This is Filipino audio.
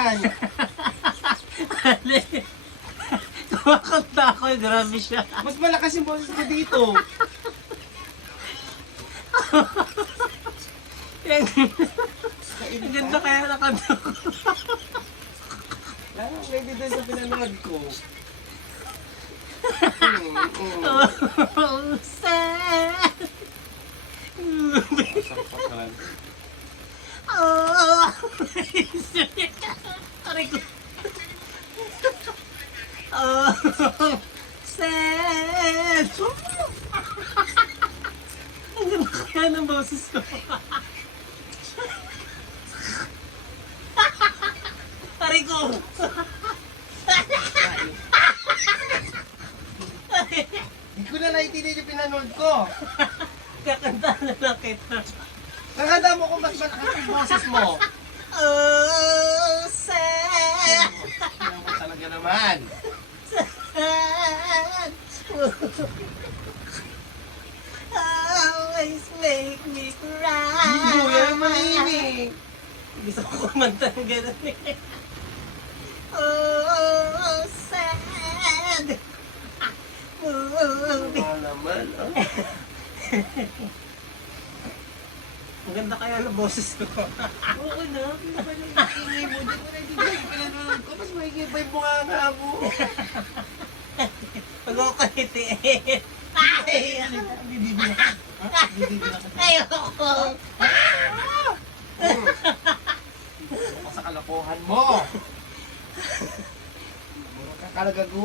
yan. Kumakanta ako, grabe siya. Mas malakas yung boses ko dito. Ang ganda kaya nakanta ko. Parang pwede doon sa pinanood ko. Oh, sad. Sampakan. Oh, aray ko. Oh, sad. Ang ganda kaya ng boses ko. Aray ko. Hindi ko na naiintindihan yung pinanood ko. Kakanta na lang kita. Nakanda mo kung mas malakas yung boses mo. Oh, sad. Ano ba talaga naman? Sad. Always make me cry. Hindi mo yan mahinig. Gusto ko kumanta ng gano'n eh. Oh, sad. Movie. Ano naman, ah? Ang ganda kaya ng boses ko. Oo na, pinapalagay mo. Di ko naiintindihan yung pinanood ko. Mas mahigipay mo nga ako. Pag ako kanitiin. Ay! Bibibila ka. Ha? Bibibila ka. Ayoko! Sa kalokohan mo. Mura ka kalagago.